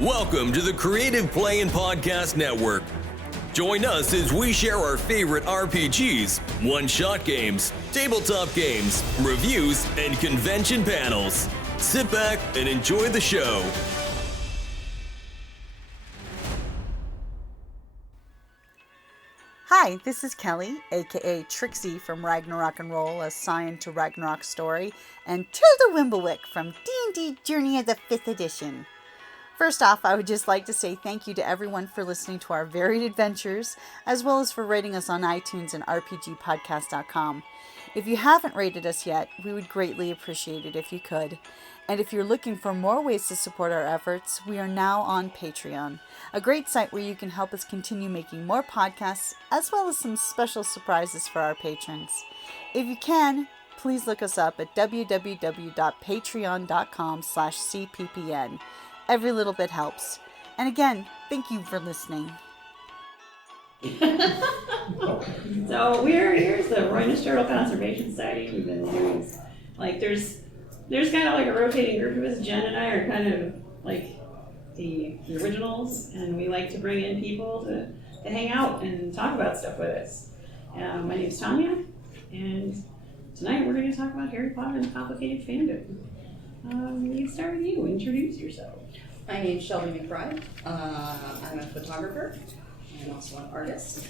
Welcome to the Creative Play and Podcast Network. Join us as we share our favorite RPGs, one-shot games, tabletop games, reviews, and convention panels. Sit back and enjoy the show. Hi, this is Kelly, aka Trixie from Ragnarok and Roll, assigned to Ragnarok Story, and Tilda Wimblewick from D&D Journey of the 5th Edition. First off, I would just like to say thank you to everyone for listening to our varied adventures, as well as for rating us on iTunes and RPGpodcast.com. If you haven't rated us yet, we would greatly appreciate it if you could. And if you're looking for more ways to support our efforts, we are now on Patreon, a great site where you can help us continue making more podcasts, as well as some special surprises for our patrons. If you can, please look us up at www.patreon.com/cppn. Every little bit helps. And again, thank you for listening. So here's the Rhoynish Turtle Conservation Society. We've been doing, there's kind of like a rotating group of us. Jen and I are kind of like the originals, and we like to bring in people to hang out and talk about stuff with us. My name's Tanya, and tonight we're going to talk about Harry Potter and the Complicated Fandom. We can start with you. Introduce yourself. My name's Shelby McBride. I'm a photographer and also an artist.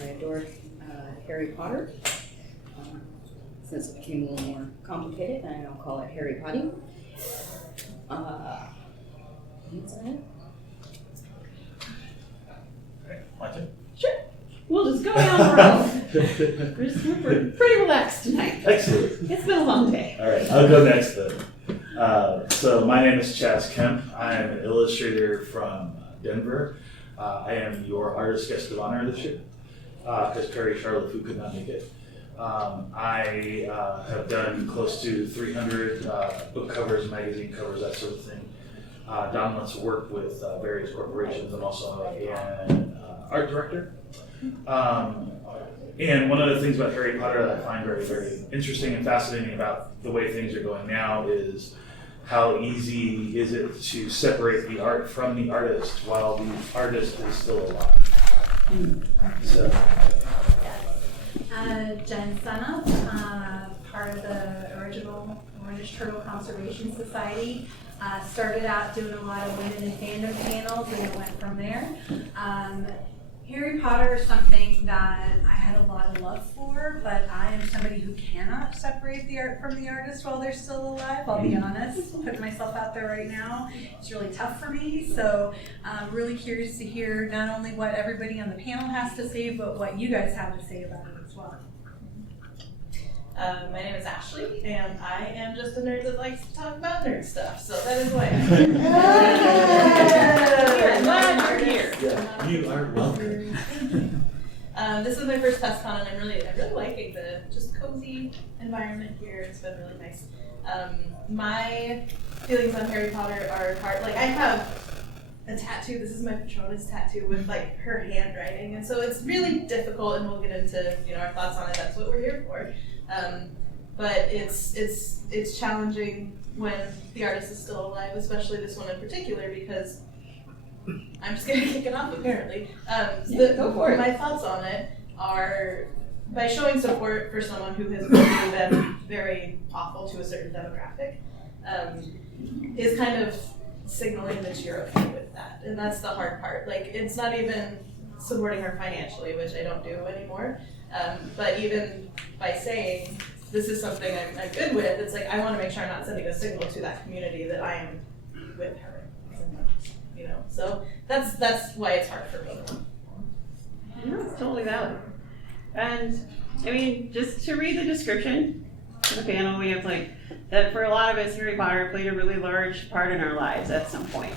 I adored Harry Potter. Since it became a little more complicated, I now call it Harry Potty. That's it. My turn? Sure. We'll just go down the road. We're pretty relaxed tonight. Excellent. It's been a long day. All right, I'll go next then. So my name is Chaz Kemp. I am an illustrator from Denver. I am your artist guest of honor this year because Perry Charlotte, who could not make it. I have done close to 300 book covers, magazine covers, that sort of thing. Done lots of work with various corporations. I'm also an art director. And one of the things about Harry Potter that I find very, very interesting and fascinating about the way things are going now is how easy is it to separate the art from the artist while the artist is still alive. So. Jen Senna, part of the original Rhoynish Turtle Conservation Society. Started out doing a lot of women in fandom panels, and it went from there. Harry Potter is something that I had a lot of love for, but I am somebody who cannot separate the art from the artist while they're still alive. I'll be honest, putting myself out there right now, it's really tough for me. So I'm really curious to hear not only what everybody on the panel has to say, but what you guys have to say about it as well. My name is Ashley, and I am just a nerd that likes to talk about nerd stuff, so that is why I'm glad you're here. Yeah, you are welcome. This is my first TusCon, and I'm really liking the just cozy environment here. It's been really nice. My feelings on Harry Potter are hard. Like, I have a tattoo. This is my Patronus tattoo with like her handwriting, and so it's really difficult. And we'll get into our thoughts on it. That's what we're here for. But it's challenging when the artist is still alive, especially this one in particular, because I'm just gonna kick it off apparently. Go for it. My thoughts on it are, by showing support for someone who has really been very awful to a certain demographic, is kind of signaling that you're okay with that. And that's the hard part. Like, it's not even supporting her financially, which I don't do anymore. But even by saying, this is something I'm good with, it's like, I want to make sure I'm not sending a signal to that community that I am with her. So that's why it's hard for me. No, it's totally valid. And I mean, just to read the description for the panel, we have like that for a lot of us, Harry Potter played a really large part in our lives at some point.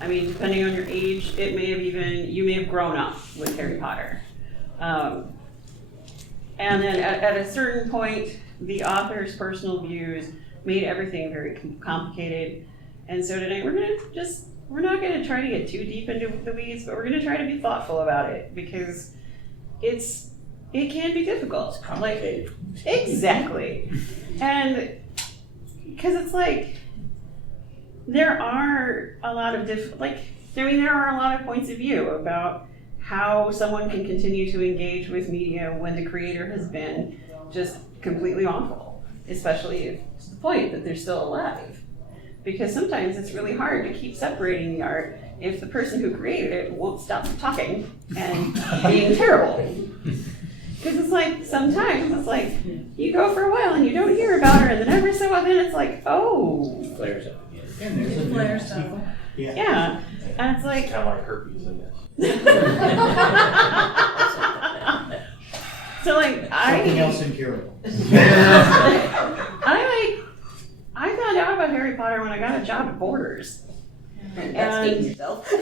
I mean, depending on your age, you may have grown up with Harry Potter. And then at a certain point, the author's personal views made everything very complicated. And so tonight we're not going to try to get too deep into the weeds, but we're going to try to be thoughtful about it because it can be difficult. It's complicated. Exactly. And because it's like, there are a lot of there are a lot of points of view about how someone can continue to engage with media when the creator has been just completely awful, especially if to the point that they're still alive. Because sometimes it's really hard to keep separating the art if the person who created it won't stop talking and being terrible. Because it's like, sometimes it's like, you go for a while and you don't hear about her, and then every so often it's like, oh. Flares up again. And there's a Flares up. Yeah. And it's like, Kind of like herpes, I guess. so like, Something else incurable. I found out about Harry Potter when I got a job at Borders. That's dating yourself. It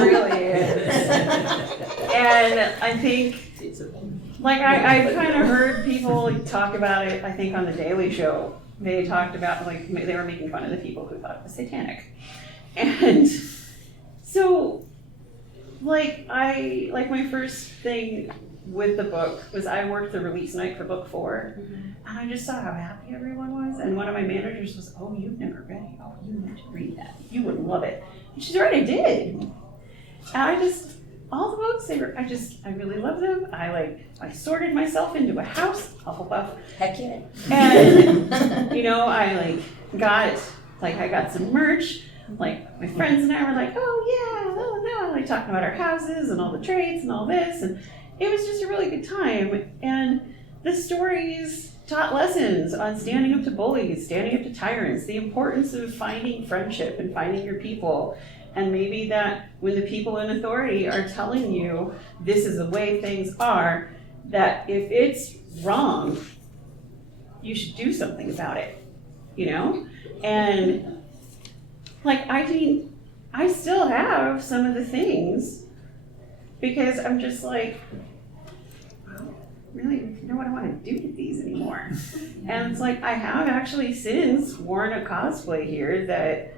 really is. And I think, like, I kind of heard people talk about it, I think, on The Daily Show. They talked about, like, they were making fun of the people who thought it was satanic. And so, like, my first thing with the book was I worked the release night for book 4, and I just saw how happy everyone was. And one of my managers was, "Oh, you've never read it. Oh, you need to read that. You would love it." And she's right, I did. And all the books, I really love them. I sorted myself into a house, Hufflepuff. Heck yeah. And, I got some merch. Like, my friends and I were like, "Oh yeah, no," talking about our houses and all the traits and all this. And it was just a really good time. And the stories taught lessons on standing up to bullies, standing up to tyrants, the importance of finding friendship and finding your people. And maybe that when the people in authority are telling you this is the way things are, that if it's wrong, you should do something about it, And I still have some of the things because I'm just like, I don't really know what I want to do with these anymore. And it's like, I have actually since worn a cosplay here that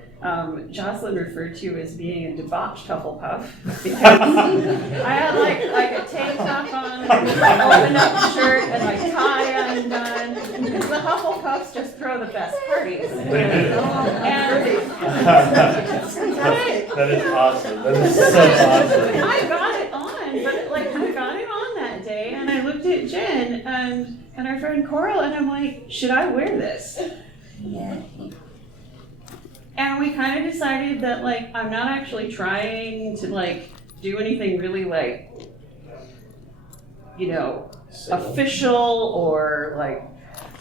Jocelyn referred to as being a debauched Hufflepuff, because I had like a tank top on, and opened up the shirt, and my tie undone, because the Hufflepuffs just throw the best parties. And That is awesome. That is so awesome. I got it on, but I got it on that day, and I looked at Jen and our friend Coral, and I'm like, should I wear this? Yeah. And we kind of decided that I'm not actually trying to do anything really official, or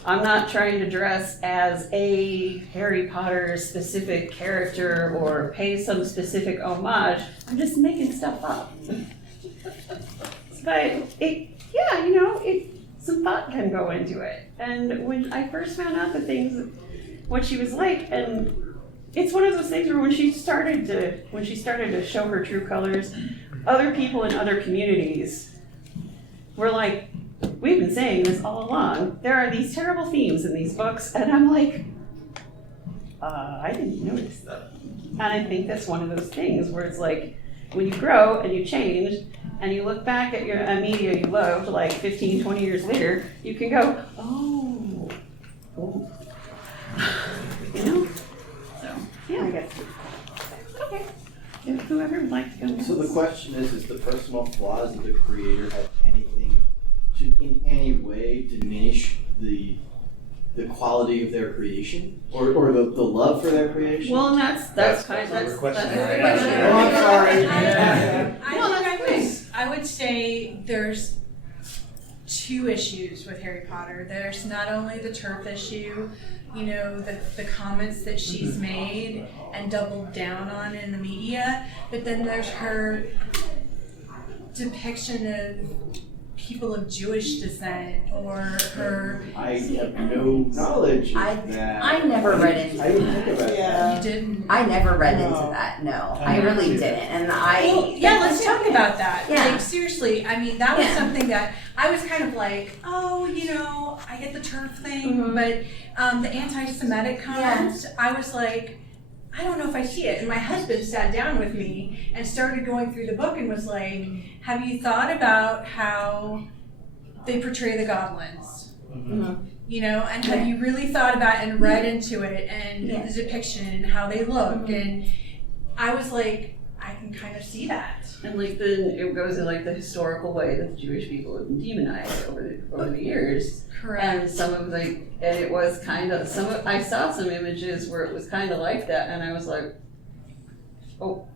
I'm not trying to dress as a Harry Potter specific character or pay some specific homage. I'm just making stuff up. But some thought can go into it. And when I first found out what she was like, and it's one of those things where when she started to show her true colors, other people in other communities were like, "We've been saying this all along. There are these terrible themes in these books," and I'm like, I didn't notice them. And I think that's one of those things where it's like, when you grow and you change and you look back at your media you loved 15, 20 years later, you can go, oh. So, yeah, I guess. Okay. If whoever would like to go next. So the question is the personal flaws of the creator have anything to in any way diminish the quality of their creation or the love for their creation? Well, that's kind of question. that's Oh, I'm sorry. I would say there's 2 issues with Harry Potter. There's not only the turf issue, the comments that she's made and doubled down on in the media, but then there's her depiction of people of Jewish descent, or her... I have no knowledge of that. I never read into I didn't think about that. You didn't? I never read into that, no. I really didn't. And Well, yeah, let's talk about that. Yeah. Seriously, I mean, that was Yeah. something that I was kind of like, oh, I get the turf thing, but the anti-Semitic comments, I was like, I don't know if I see it. And my husband sat down with me and started going through the book and was like, have you thought about how they portray the goblins? You know, and have you really thought about and read into it and the depiction and how they look? And I was like, I can kind of see that. And like it goes in like the historical way that the Jewish people have been demonized over the years. Correct. And some of and it was kind of I saw some images where it was kind of like that, and I was like, oh.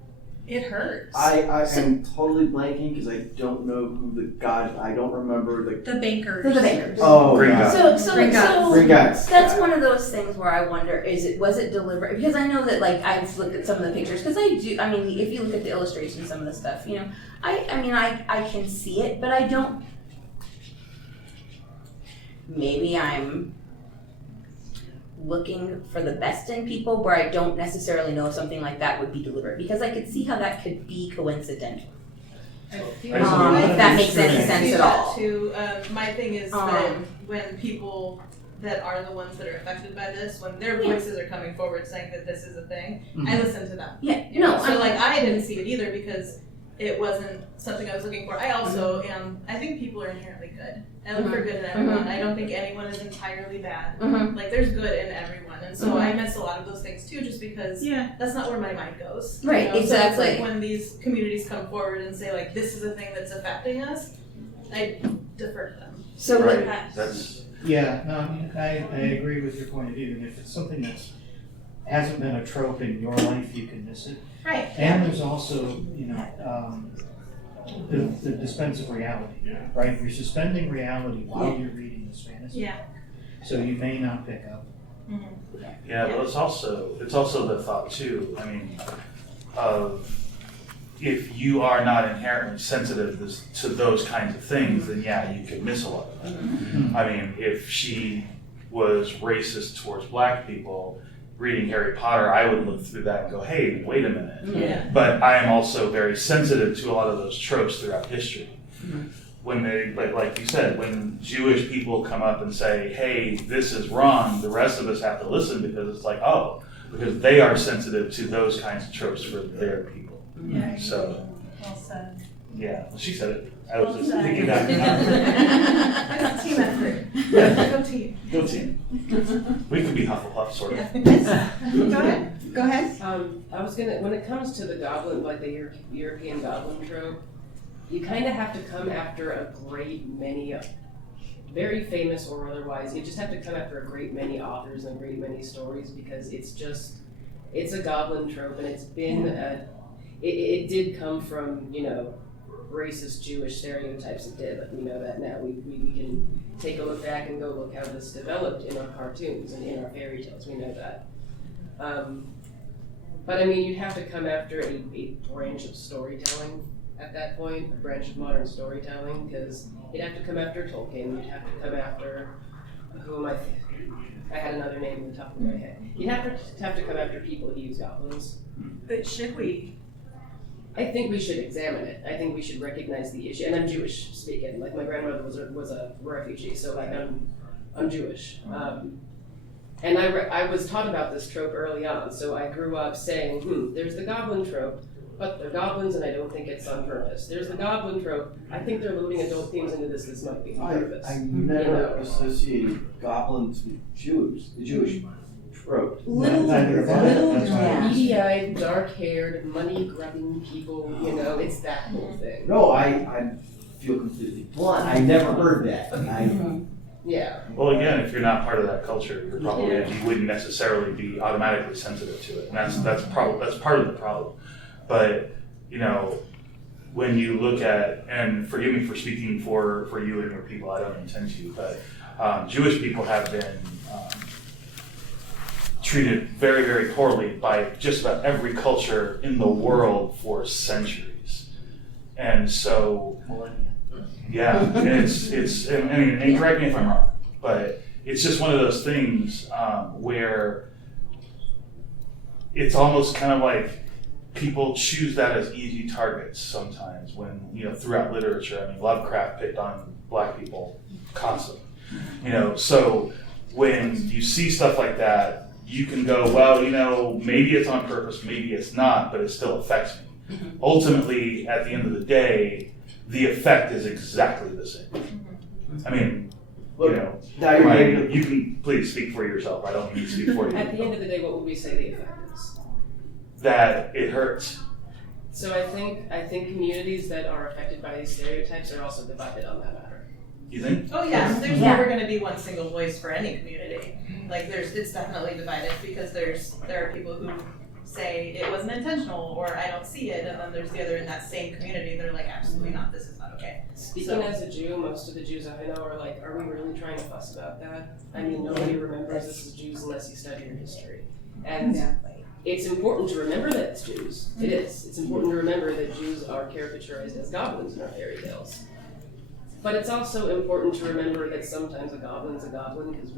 It hurts. I am totally blanking because I don't know who the god. I don't remember the bankers. The bankers. Oh, Green God. So Green guys. that's one of those things where I wonder, was it deliberate? Because I know that, like, I've looked at some of the pictures, because I mean, if you look at the illustrations, some of the stuff, you know, I can see it, but I don't, maybe I'm looking for the best in people where I don't necessarily know if something like that would be deliberate, because I could see how that could be coincidental. If that makes any sense at all. My thing is that when people that are the ones that are affected by this, when their voices are coming forward saying that this is a thing, I listen to them. Yeah, So like I didn't see it either because it wasn't something I was looking for. I also I think people are inherently good. I look for good in everyone. I don't think anyone is entirely bad. Like there's good in everyone. And so I miss a lot of those things too, just because that's not where my mind goes. Right, you know? exactly. So it's like when these communities come forward and say like, this is a thing that's affecting us, I defer to them. So I agree with your point of view. And if it's something that hasn't been a trope in your life, you can miss it. Right. And there's also, you know, the dispense of reality, right? You're suspending reality while you're reading this fantasy. Yeah. So you may not pick up. Yeah, but it's also the thought too. I mean, if you are not inherently sensitive to those kinds of things, then you could miss a lot of that. I mean, if she was racist towards black people, reading Harry Potter, I would look through that and go, hey, wait a minute. Yeah. But I am also very sensitive to a lot of those tropes throughout history. When like you said, when Jewish people come up and say, hey, this is wrong, the rest of us have to listen because it's like, because they are sensitive to those kinds of tropes for their people. Yeah. So, Well said. yeah, well, she said it. I was just thinking back. That's a team effort. Yeah. Go team. Go team. We could be Hufflepuff, sort of. Go ahead. I was gonna, when it comes to the goblin, like the European goblin trope, you kind of have to come after a great many, very famous or otherwise, you just have to come after a great many authors and a great many stories, because it's a goblin trope, and it's been it did come from, you know, racist Jewish stereotypes. It did, but we know that now. We can take a look back and go look how this developed in our cartoons and in our fairy tales. We know that. But I mean, you'd have to come after a branch of storytelling at that point, a branch of modern storytelling, because you'd have to come after Tolkien. You'd have to come after I had another name in the top of my head. You'd have to come after people who use goblins. But should we? I think we should examine it. I think we should recognize the issue. And I'm Jewish speaking. Like my grandmother was a refugee, so like I'm Jewish. And I was taught about this trope early on. So I grew up saying, there's the goblin trope, but they're goblins, and I don't think it's on purpose. There's the goblin trope. I think they're loading adult themes into this. This might be on purpose. I never associated goblins with Jews. The Jewish trope. Beady-eyed, dark-haired, money-grubbing people. You know, it's that whole thing. No, I feel completely blunt. I never heard that. Yeah. Well, again, if you're not part of that culture, you wouldn't necessarily be automatically sensitive to it, and that's part of the problem. But you know, when you look at, and forgive me for speaking for you and your people, I don't intend to, but Jewish people have been treated very, very poorly by just about every culture in the world for centuries, and so. Yeah, it's and correct me if I'm wrong, but it's just one of those things where it's almost kind of like people choose that as easy targets sometimes when, you know, throughout literature. I mean, Lovecraft picked on black people constantly, you know, so when you see stuff like that, you can go, well, you know, maybe it's on purpose, maybe it's not, but it still affects me. Ultimately, at the end of the day, the effect is exactly the same. I mean, Look, you know, now you're making you can please speak for yourself. I don't need to speak for At you. the end of the day, what would we say the effect is? That it hurts. So I think communities that are affected by these stereotypes are also divided on that matter. You think? Oh yeah, there's Yeah. never gonna be one single voice for any community. Like it's definitely divided because there are people who say it wasn't intentional or I don't see it, and then there's the other in that same community that are like absolutely not, this is not okay. Speaking as a Jew, most of the Jews I know are like, are we really trying to fuss about that? I mean, nobody remembers us as Jews unless you study your history. And it's important to remember that it's Jews. It is. It's important to remember that Jews are caricaturized as goblins in our fairy tales. But it's also important to remember that sometimes a goblin's a goblin because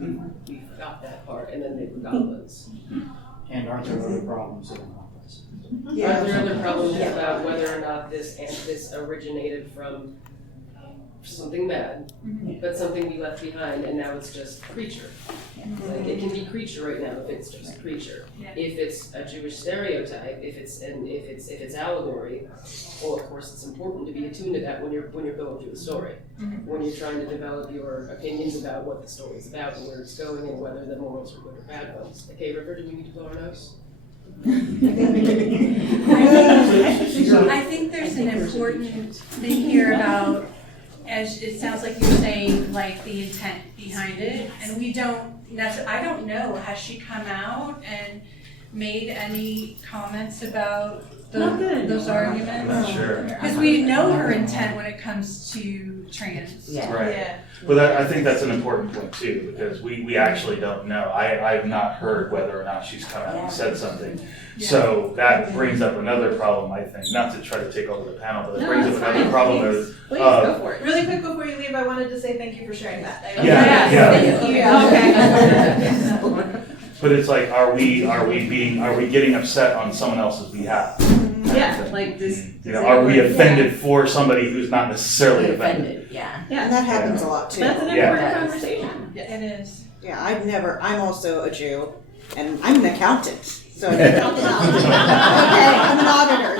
we forgot that part and then they were goblins. And aren't there other problems that are not present? Are there other problems about whether or not this originated from something bad, but something we left behind and now it's just creature? Like it can be creature right now if it's just creature. If it's a Jewish stereotype, if it's allegory, well, of course, it's important to be attuned to that when you're going through the story, when you're trying to develop your opinions about what the story's about and where it's going and whether the morals are good or bad ones. Okay, River, do we need to blow our nose? I think there's an important thing here about, as it sounds like you're saying, like the intent behind it, and we don't I don't know, has she come out and made any comments about those arguments? Not sure. Because we know her intent when it comes to trans. Yeah. Right. Yeah. But I think that's an important point too, because we actually don't know. I've not heard whether or not she's come out and said something. Yeah. So that brings up another problem, I think. Not to try to take over the panel, but it No, brings up that's another fine. problem. Please. Is, Please go for it. Really quick before you leave, I wanted to say thank you for sharing that. But it's like, are we getting upset on someone else's behalf? Yeah, like this. You know, are we offended for somebody who's not necessarily offended? Yeah. And that happens a lot too. That's an Yeah. important conversation. It is. Yeah, I'm also a Jew, and I'm an accountant, so. Okay, I'm an auditor,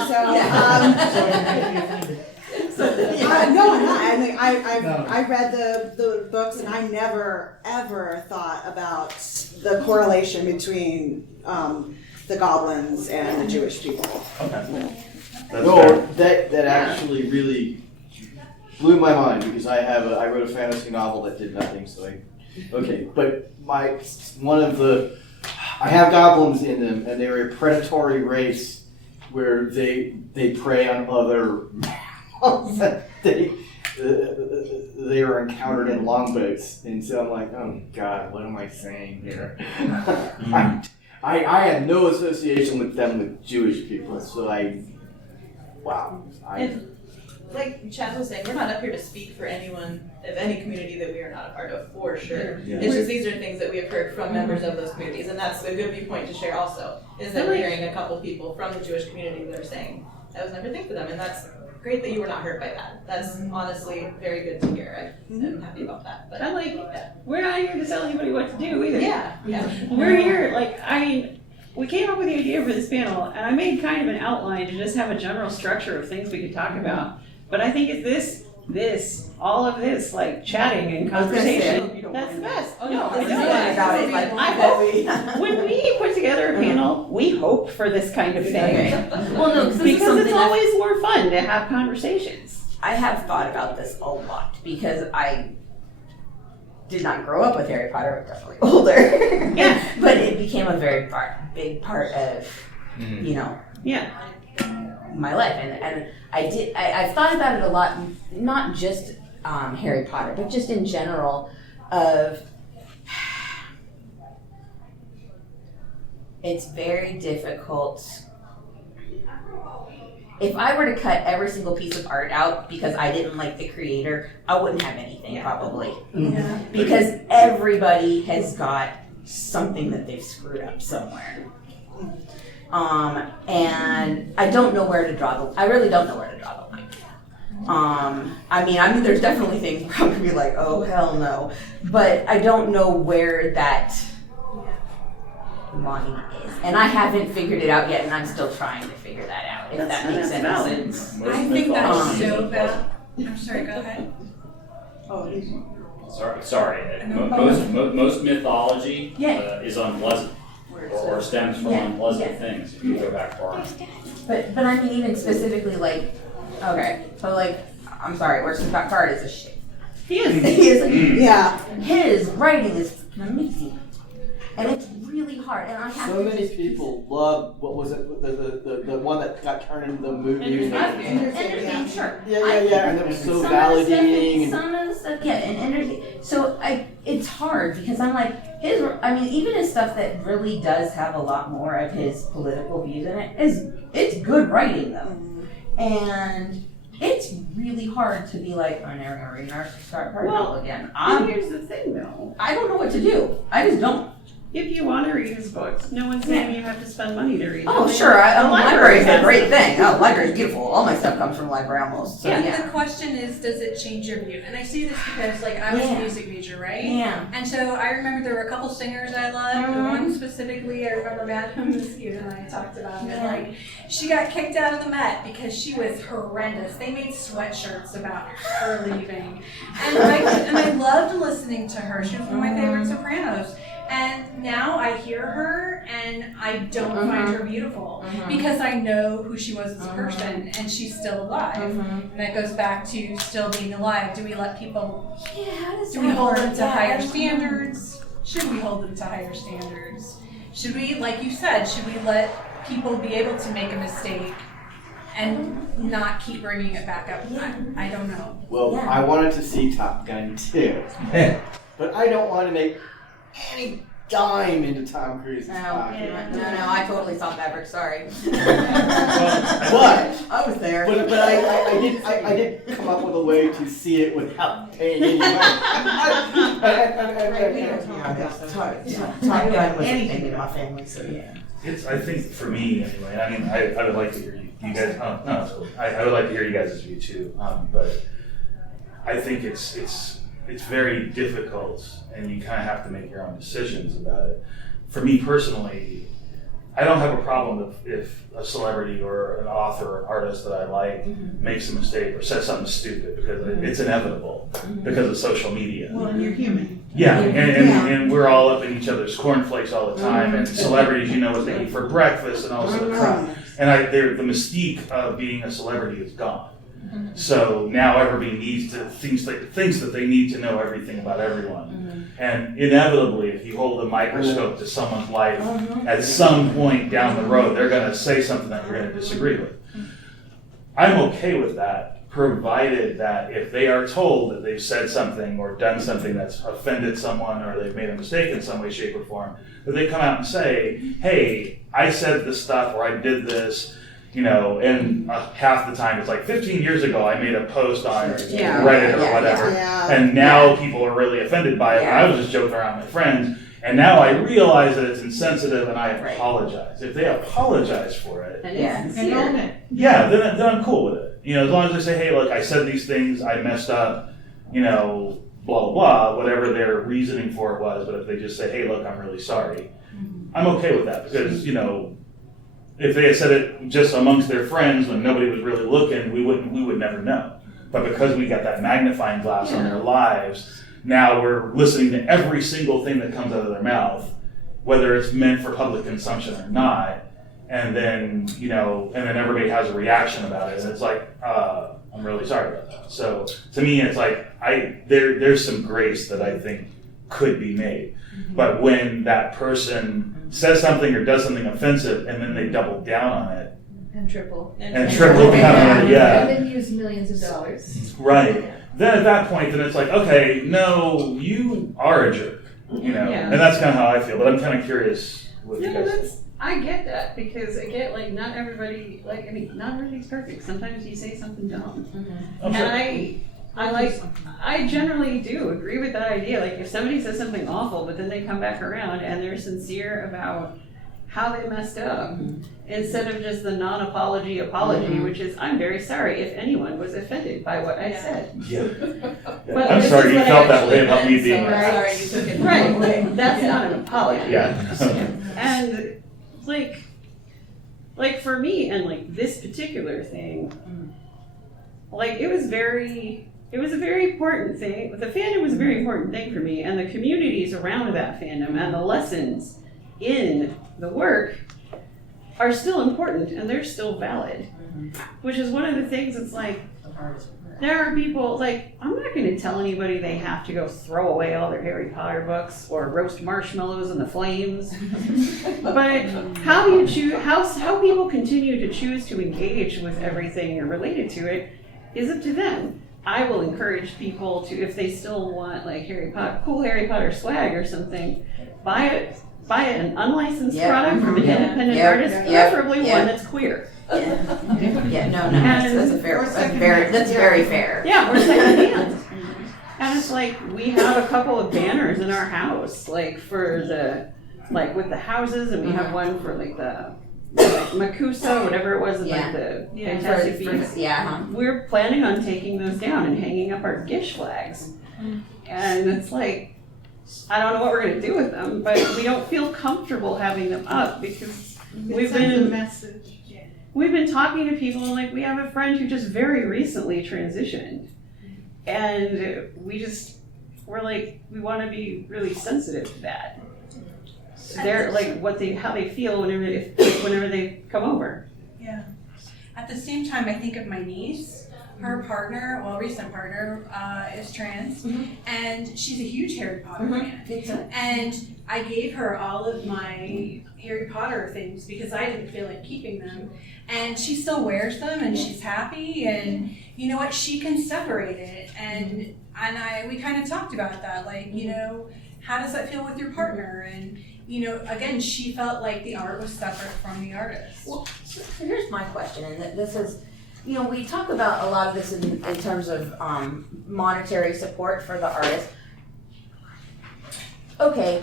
no, I'm not. I mean, I read the books, and I never ever thought about the correlation between the goblins and the Jewish people. Okay. No, that actually really blew my mind because I wrote a fantasy novel that did nothing. So but I have goblins in them, and they're a predatory race where they prey on other mammals that they were encountered in longboats, and so I'm like, oh God, what am I saying here? I had no association with them with Jewish people, so Like Chaz was saying, we're not up here to speak for anyone of any community that we are not a part of, for sure. Yeah. It's just these are things that we have heard from members of those communities, and that's a good viewpoint to share also, is that we're hearing a couple people from the Jewish community that are saying, that was never a thing for them, and that's great that you were not hurt by that. That's honestly very good to hear. I'm happy about that. But I'm like, we're not here to tell anybody what to do either. yeah. We're here, we came up with the idea for this panel, and I made kind of an outline to just have a general structure of things we could talk about. But I think it's all of this, like chatting and conversation. That's the best. Oh no, I this know is that. about it, like, I hope, when we put together a panel, we hope for this kind of thing. Okay. Well, no, Because it's always more fun to have conversations. I have thought about this a lot because I did not grow up with Harry Potter, but definitely older. Yeah. But it became a very big part of, Yeah. my life, and I've thought about it a lot, not just Harry Potter, but just in general of it's very difficult. If I were to cut every single piece of art out because I didn't like the creator, I wouldn't have anything probably. Yeah. Because everybody has got something that they've screwed up somewhere. And I don't know where to draw I really don't know where to draw the line. I mean, there's definitely things where I'm gonna be like, oh hell no, but I don't know where that line is, and I haven't figured it out yet, and I'm still trying to figure that out. If that makes any sense. I think that's so bad. I'm sorry, go ahead. Sorry. Most mythology is unpleasant, or stems from unpleasant things. If you go back far. But I mean, even specifically, like, okay, so like, I'm sorry, where Scott Card is a shit. He is. He is. Yeah. His writing is amazing, and it's really hard. And I have so many people love what was it the one that got turned into the movie. Entertaining, sure. Yeah, and it was so validating. Some of the stuff, yeah, and entertaining. So it's hard because I'm like even his stuff that really does have a lot more of his political views in it it's good writing though, and it's really hard to be like, I'm never gonna read an Scott Card novel again. Here's the thing though. I don't know what to do. I just don't. If you want to read his books, no one's saying you have to spend money to read them. Oh, sure. The library is a great thing. Oh, the library is beautiful. All my stuff comes from the library almost. So, yeah. The question is, does it change your view? And I say this because, like, I was a music major, right? Yeah. And so I remember there were a couple singers I loved. The one specifically, I remember Madam Mosquito and I talked about it. Like, she got kicked out of the Met because she was horrendous. They made sweatshirts about her leaving. And I loved listening to her. She was one of my favorite sopranos. And now I hear her and I don't find her beautiful because I know who she was as a person and she's still alive. And that goes back to still being alive. Do we let people, do we hold them to higher standards? Should we hold them to higher standards? Should we, like you said, should we let people be able to make a mistake and not keep bringing it back up? I don't know. Well, I wanted to see Top Gun 2, but I don't want to make any dime into Tom Cruise's pocket. No, I totally saw Maverick. Sorry. But I was there. But I did come up with a way to see it without paying any money. Top Gun was anything in my family, so yeah. I think for me anyway. I mean, I would like to hear you guys. Oh no, it's cool. I would like to hear you guys' view too. But I think it's very difficult, and you kind of have to make your own decisions about it. For me personally, I don't have a problem if a celebrity or an author or an artist that I like makes a mistake or says something stupid, because it's inevitable because of social media. Well, and you're human. Yeah, and we're all up in each other's cornflakes all the time, and celebrities, you know what they eat for breakfast and all sorts of crap. And the mystique of being a celebrity is gone. So now everybody thinks that they need to know everything about everyone. And inevitably, if you hold a microscope to someone's life, at some point down the road, they're going to say something that you're going to disagree with. I'm okay with that, provided that if they are told that they've said something or done something that's offended someone, or they've made a mistake in some way, shape, or form, that they come out and say, hey, I said this stuff, or I did this. You know, and half the time it's like 15 years ago I made a post on Reddit or whatever, and now people are really offended by it. I was just joking around with my friends, and now I realize that it's insensitive, and I apologize. If they apologize for it, and own it. Yeah, then I'm cool with it. You know, as long as they say, hey, look, I said these things, I messed up, you know, blah blah blah, whatever their reasoning for it was. But if they just say, hey, look, I'm really sorry, I'm okay with that, because, you know, if they had said it just amongst their friends when nobody was really looking, we would never know. But because we got that magnifying glass on their lives, now we're listening to every single thing that comes out of their mouth, whether it's meant for public consumption or not. And then, you know, and then everybody has a reaction about it, and it's like, I'm really sorry about that. So to me, it's like there's some grace that I think could be made. But when that person says something or does something offensive, and then they double down on it. And triple down on it, yeah. And then use millions of dollars. Right. Then at that point, then it's like, okay, no, you are a jerk. You know? And that's kind of how I feel, but I'm kind of curious what you guys think. I get that, because I get, like, not everybody's perfect. Sometimes you say something dumb. And I generally do agree with that idea. Like, if somebody says something awful, but then they come back around and they're sincere about how they messed up, instead of just the non-apology apology, which is, I'm very sorry if anyone was offended by what I said. But I'm sorry you felt that way about me being sorry you took it right. That's not an apology. And like for me, and like this particular thing, like it was very it was a very important thing. The fandom was a very important thing for me, and the communities around that fandom and the lessons in the work are still important and they're still valid. Which is one of the things that's like, there are people, like, I'm not going to tell anybody they have to go throw away all their Harry Potter books or roast marshmallows in the flames. But how do you choose, how people continue to choose to engage with everything related to it is up to them. I will encourage people to, if they still want like cool Harry Potter swag or something, buy an unlicensed product from an independent artist, preferably one that's queer. No, that's very fair. Yeah, or secondhand. And it's like, we have a couple of banners in our house, like for the, like with the houses, and we have one for like the Makusa, whatever it was, like the Fantastic Beasts. We're planning on taking those down and hanging up our Gish flags. And it's like, I don't know what we're going to do with them, but we don't feel comfortable having them up because we've been talking to people, and like we have a friend who just very recently transitioned, and we're like, we want to be really sensitive to that. They're like how they feel whenever they come over. Yeah. At the same time, I think of my niece. Her partner, recent partner, is trans, and she's a huge Harry Potter fan. And I gave her all of my Harry Potter things because I didn't feel like keeping them. And she still wears them, and she's happy. And you know what? She can separate it. And we kind of talked about that, like, you know, how does that feel with your partner? And you know, again, she felt like the art was separate from the artist. Well, so here's my question, and this is, you know, we talk about a lot of this in terms of monetary support for the artist. Okay,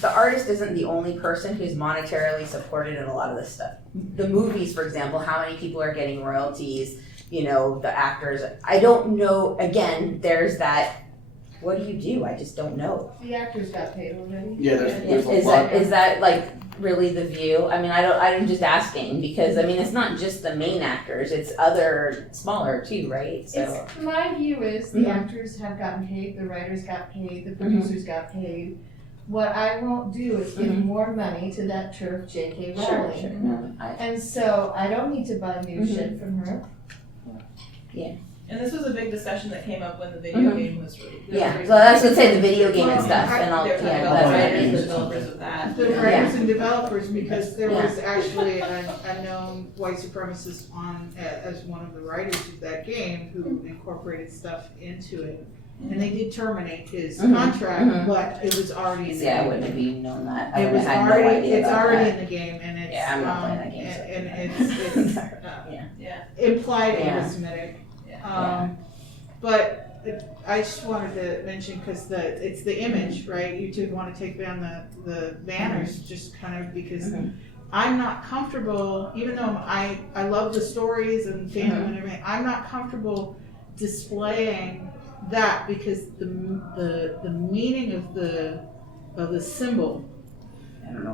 the artist isn't the only person who's monetarily supported in a lot of this stuff. The movies, for example, how many people are getting royalties, you know, the actors. I don't know, again, there's that, what do you do? I just don't know. The actors got paid already. Yeah, there's a lot. Is that like really the view? I mean, I'm just asking because I mean, it's not just the main actors; it's other smaller too, right? So My view is the actors have gotten paid, the writers got paid, the producers got paid. What I won't do is give more money to that turf J.K. Rowling. Sure. No, and so I don't need to buy new shit from her. Yeah. And this was a big discussion that came up when the video game was released. Yeah, so I was gonna say the video game and stuff, and all. That's right. The developers of that. The writers and developers, because there was actually a known white supremacist on as one of the writers of that game who incorporated stuff into it, and they did terminate his contract, but it was already in the game. I wouldn't have even known that. It was already it's already in the game, and it's I'm not playing that game. And it's implied anti-Semitic. But I just wanted to mention, because it's the image, right? You two want to take down the banners, just kind of because I'm not comfortable, even though I love the stories and fandom and everything, I'm not comfortable displaying that because the meaning of the symbol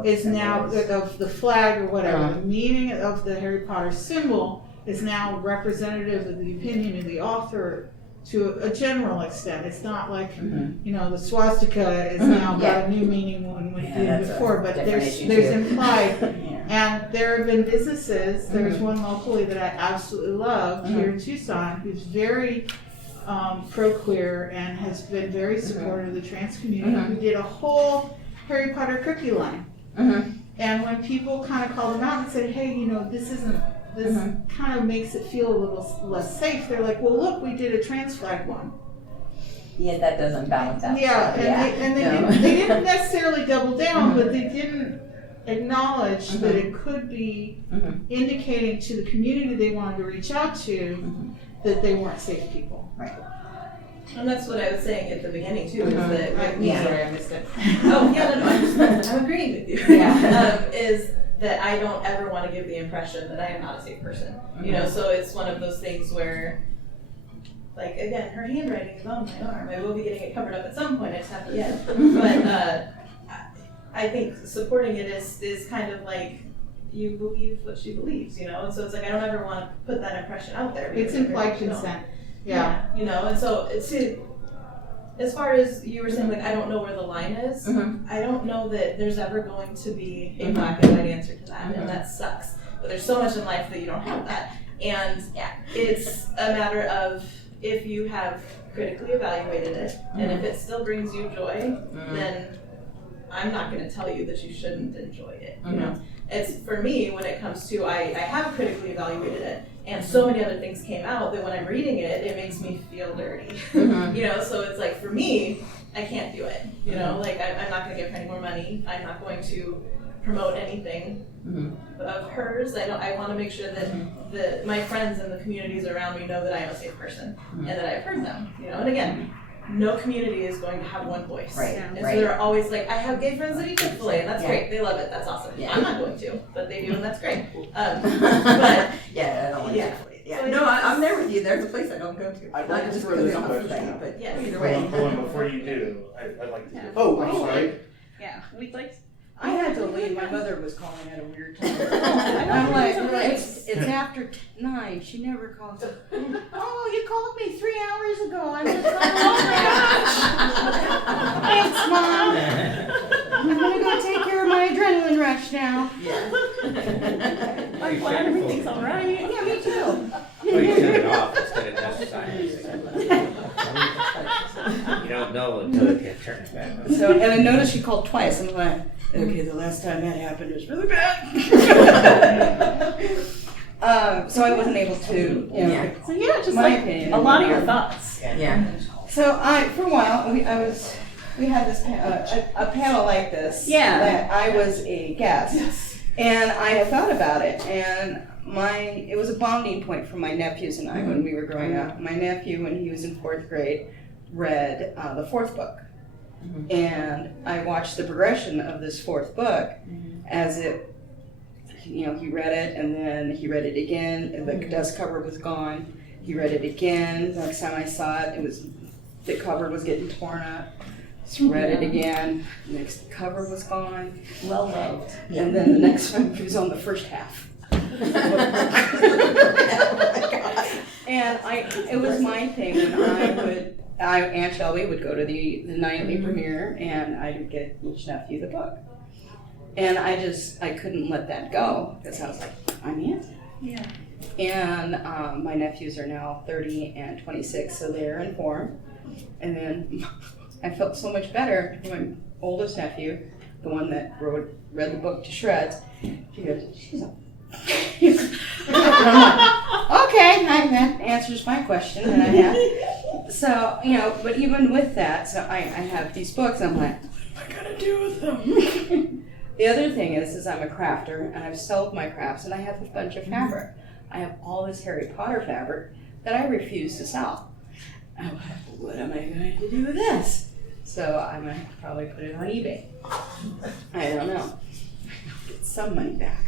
is now of the flag or whatever. The meaning of the Harry Potter symbol is now representative of the opinion of the author to a general extent. It's not like, you know, the swastika is now got a new meaning when it did before, but there's implied. And there have been businesses, there's one locally that I absolutely love here in Tucson, who's very pro-queer and has been very supportive of the trans community, who did a whole Harry Potter cookie line. And when people kind of called them out and said, hey, you know, this kind of makes it feel a little less safe. They're like, well, look, we did a trans flag one. Yeah, that doesn't balance out. They didn't necessarily double down, but they didn't acknowledge that it could be indicating to the community they wanted to reach out to that they weren't safe people. Right. And that's what I was saying at the beginning too, is that sorry, I missed it. Oh yeah, no, I'm agreeing with you. Is that I don't ever want to give the impression that I am not a safe person. You know, so it's one of those things where, like, again, her handwriting is on my arm. I will be getting it covered up at some point. I just have to yet. But I think supporting it is kind of like, you believe what she believes, you know. And so it's like I don't ever want to put that impression out there. It's implied consent. Yeah. You know, and so as far as you were saying, like, I don't know where the line is, I don't know that there's ever going to be a black and white answer to that, and that sucks. But there's so much in life that you don't have that. And it's a matter of if you have critically evaluated it, and if it still brings you joy, then I'm not going to tell you that you shouldn't enjoy it. You know, it's for me when it comes to I have critically evaluated it, and so many other things came out that when I'm reading it, it makes me feel dirty. You know, so it's like for me, I can't do it. You know, like I'm not going to give her any more money. I'm not going to promote anything of hers. I want to make sure that my friends and the communities around me know that I am a safe person and that I've heard them. You know, and again, no community is going to have one voice. Right. And so they're always like, I have gay friends that eat Chick-fil-A, and that's great. They love it. That's awesome. I'm not going to, but they do, and that's great. But I don't like Chick-fil-A. Yeah. So No, I'm there with you. There's a place I don't go to. I'd Not like to just throw because this I'm question saying, out. but Yeah. either Hold way. on, Before you do, I'd like to. Oh, I'm sorry. Yeah, we'd like. I had to leave. My mother was calling at a weird time. I'm like, it's after 9. She never calls. Oh, you called me 3 hours ago. I'm just calling. Oh my gosh. Thanks, Mom. I'm gonna go take care of my adrenaline rush now. I'm glad everything's all right. Yeah, me too. Well, you turn it off instead of testifying. You don't know until you turn it back on. So, and I noticed she called twice. I'm like, okay, the last time that happened was really bad. So I wasn't able to, you know. So yeah, just my like opinion. a lot of your thoughts. Yeah. So for a while, we had this a panel like this. Yeah. That I was a guest. Yes. And I had thought about it, and it was a bonding point for my nephews and I when we were growing up. My nephew, when he was in 4th grade, read the 4th book. And I watched the progression of this 4th book as it, you know, he read it and then he read it again, and the dust cover was gone. He read it again. The next time I saw it, the cover was getting torn up. So read it again. Next cover was gone. Well loved. And then the next one, he was on the first half. And it was my thing when Aunt Shelby would go to the nightly premiere, and I would get each nephew the book. And I couldn't let that go, because I was like, I'm Aunt. Yeah. And my nephews are now 30 and 26, so they're informed. And then I felt so much better for my oldest nephew, the one that read the book to shreds. She goes, she's a... And I'm like, okay, that answers my question that I had. So, you know, but even with that, so I have these books, I'm like, what am I gonna do with them? The other thing is I'm a crafter, and I've sold my crafts, and I have a bunch of fabric. I have all this Harry Potter fabric that I refuse to sell. I'm like, what am I going to do with this? So I'm going to probably put it on eBay. I don't know. Get some money back.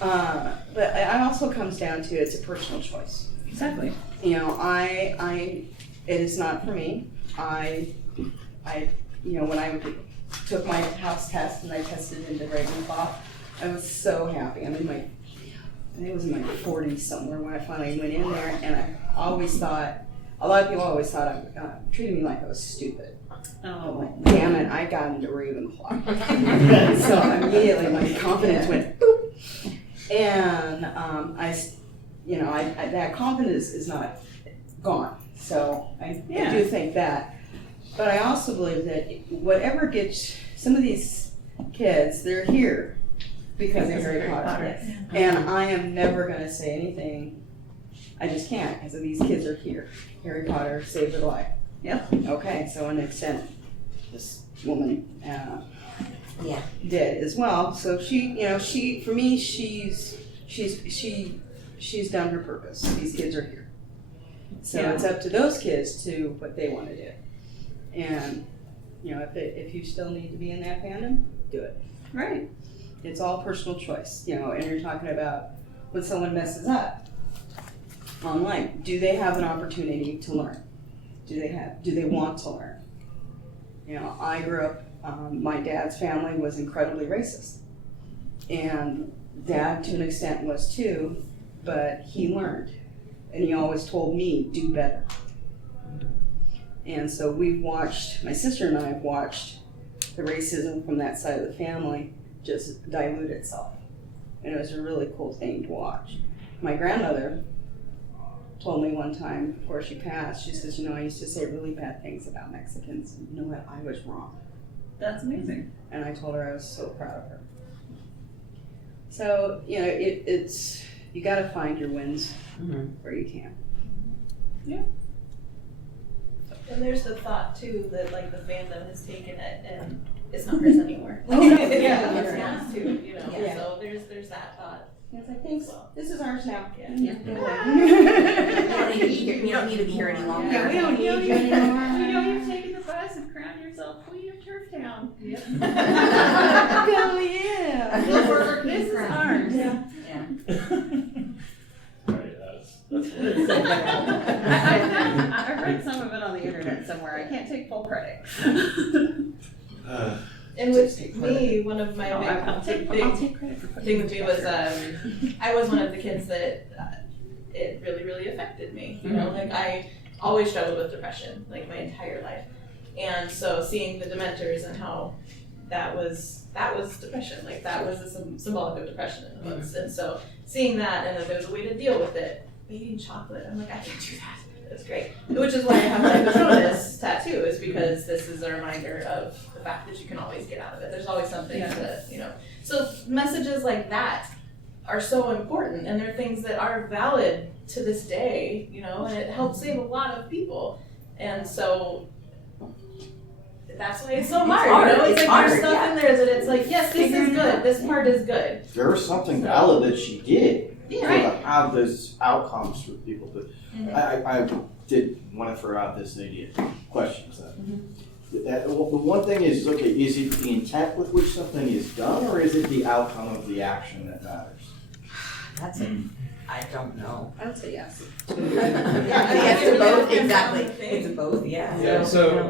But it also comes down to it's a personal choice. Exactly. You know, it is not for me. When I took my house test and I tested into Ravenclaw, I was so happy. I think it was in my 40s somewhere when I finally went in there, and I always thought, a lot of people always thought treated me like I was stupid. I'm like, damn it, I got into Ravenclaw. So immediately my confidence went boop. And that confidence is not gone. So I do think that. But I also believe that whatever gets some of these kids, they're here because of Harry Potter. And I am never going to say anything. I just can't, because these kids are here. Harry Potter saved their life. Yep. Okay, so in an extent, this woman did as well. So for me, she's done her purpose. These kids are here. So it's up to those kids to what they want to do. And if you still need to be in that fandom, do it. Right. It's all personal choice. And you're talking about when someone messes up online, do they have an opportunity to learn? Do they want to learn? I grew up, my dad's family was incredibly racist. And Dad, to an extent, was too, but he learned. And he always told me, do better. And so we've watched, my sister and I have watched the racism from that side of the family just dilute itself. And it was a really cool thing to watch. My grandmother told me one time before she passed, she says, I used to say really bad things about Mexicans. You know what? I was wrong. That's amazing. And I told her I was so proud of her. So, it's, you gotta find your wins where you can. Yeah. And there's the thought too that like the fandom has taken it and it's not hers anymore. Oh, yeah, it's yours too, Yeah. So there's that thought. It's like, thanks, this is ours now. Yeah. You don't need to be here any longer. Yeah, we don't need you anymore. You've taken the bus and crowned yourself Queen of Turf Town. Yep. Oh yeah. This is ours. Yeah. I've read some of it on the internet somewhere. I can't take full credit. And with me, one of my I'll take credit for thing with me was I was one of the kids that it really, really affected me. You know, like I always struggled with depression, like my entire life. And so seeing the Dementors and how that was depression, like that was a symbolic of depression in the books. And so seeing that and that there's a way to deal with it, eating chocolate, I'm like, I can do that. That's great. Which is why I have my Gouchenour tattoo, is because this is a reminder of the fact that you can always get out of it. There's always something to, So messages like that are so important, and they're things that are valid to this day, and it helps save a lot of people. And so that's why it's so hard, It's like there's stuff in there that it's like, yes, this is good, this part is good. There was something valid that she did Yeah. to have those outcomes for people. But I did want to throw out this idea, questions. The one thing is, okay, is it the intent with which something is done, or is it the outcome of the action that matters? That's it. I don't know. I would say yes. Yes to both, exactly. It's both, yeah. Yeah, so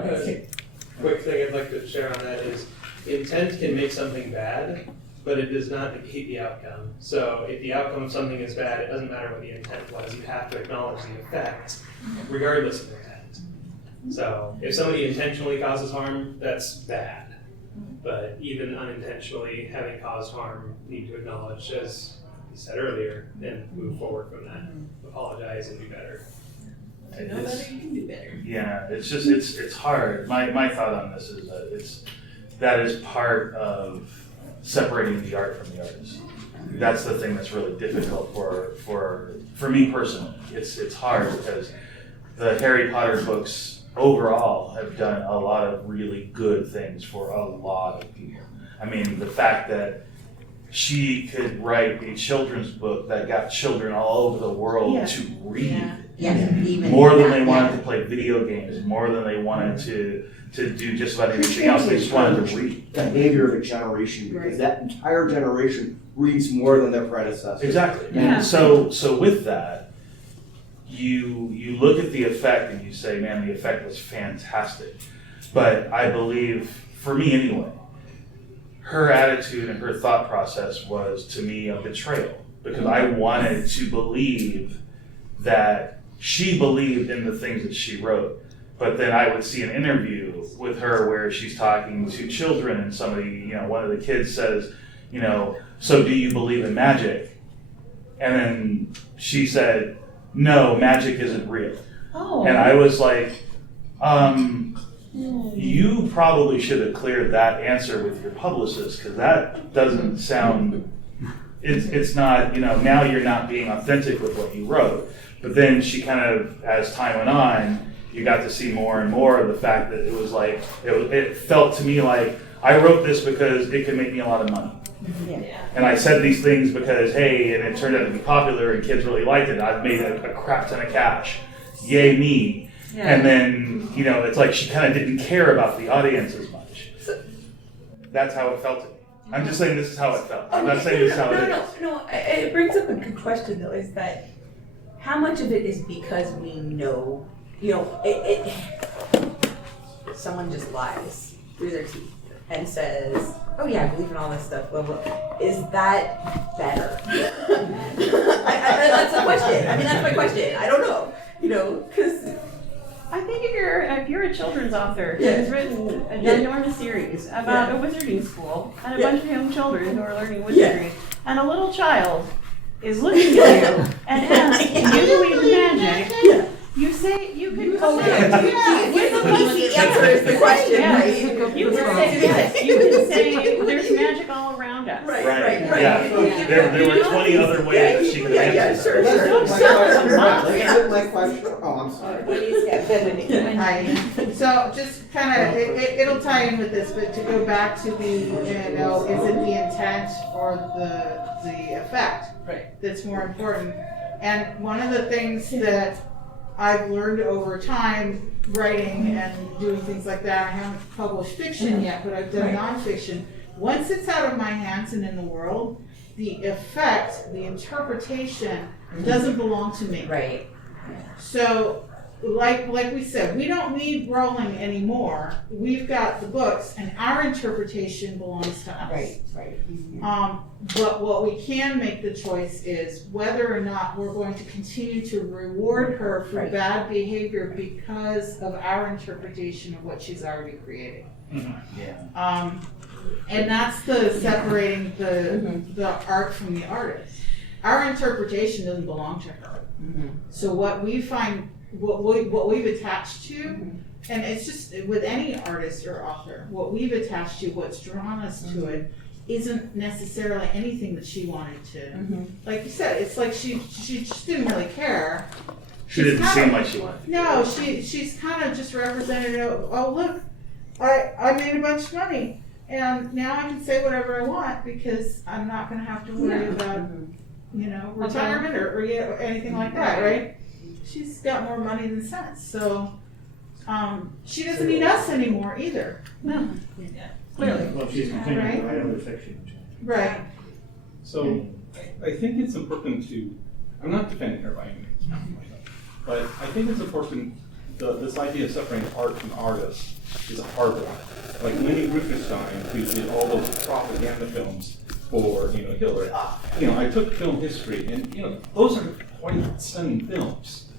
quick thing I'd like to share on that is intent can make something bad, but it does not negate the outcome. So if the outcome of something is bad, it doesn't matter what the intent was. You have to acknowledge the effect, regardless of intent. So if somebody intentionally causes harm, that's bad. But even unintentionally having caused harm, you need to acknowledge, as you said earlier, and move forward from that. Apologize and do better. To know better, you can do better. Yeah, it's just it's hard. My thought on this is that is part of separating the art from the artist. That's the thing that's really difficult for me personally. It's hard because the Harry Potter books overall have done a lot of really good things for a lot of people. I mean, the fact that she could write a children's book that got children all over the world to read. More than they wanted to play video games, more than they wanted to do just about anything else. They just wanted to read. Behavior of a generation, because that entire generation reads more than their predecessors. Exactly. And so with that, you look at the effect and you say, man, the effect was fantastic. But I believe, for me anyway, her attitude and her thought process was, to me, a betrayal. Because I wanted to believe that she believed in the things that she wrote. But then I would see an interview with her where she's talking to children and somebody, one of the kids says, so do you believe in magic? And then she said, no, magic isn't real. Oh. And I was like, you probably should have cleared that answer with your publicist, because that doesn't sound, it's not, now you're not being authentic with what you wrote. But then she kind of, as time went on, you got to see more and more of the fact that it was like, it felt to me like, I wrote this because it could make me a lot of money. And I said these things because, hey, and it turned out to be popular and kids really liked it. I've made a crap ton of cash. Yay me. And then, it's like she kind of didn't care about the audience as much. That's how it felt to me. I'm just saying this is how it felt. I'm not saying this is how it is. No, it brings up a good question though, is that how much of it is because we know, someone just lies through their teeth and says, oh yeah, I believe in all this stuff, blah, blah. Is that better? That's the question. I mean, that's my question. I don't know. You know, because I think if you're a children's author Yeah. who's written a ginormous series about a wizarding school and a bunch of young children who are learning wizardry, and a little child is looking at you and asks, "Do you believe in magic?" You say you can go answer is the question, right? You can say yes. You can say there's magic all around us. Right. Yeah. There were 20 other ways that she could answer. My question. Oh, I'm sorry. So just kind of, it'll tie in with this, but to go back to the, is it the intent or the effect that's more important? And one of the things that I've learned over time writing and doing things like that, I haven't published fiction yet, but I've done nonfiction. Once it's out of my hands and in the world, the effect, the interpretation doesn't belong to me. Right. So, like we said, we don't need Rowling anymore. We've got the books, and our interpretation belongs to us. Right. But what we can make the choice is whether or not we're going to continue to reward her for bad behavior because of our interpretation of what she's already created. Yeah. And that's the separating the art from the artist. Our interpretation doesn't belong to her. So what we find, what we've attached to, and it's just with any artist or author, what we've attached to, what's drawn us to it, isn't necessarily anything that she wanted to. Like you said, it's like she just didn't really care. She didn't seem like she wanted. No, she's kind of just represented. Oh look, I made a bunch of money, and now I can say whatever I want because I'm not going to have to worry about retirement or anything like that, right? She's got more money than sense, so she doesn't need us anymore either. No. Clearly. Well, she's continuing to write other fiction. Right. So I think it's important to, I'm not defending her by any means, but I think it's important, this idea of separating art from artists is a hard one. Like Lenny Rubenstein, who did all those propaganda films for, Hitler. I took film history, and, those are quite stunning films,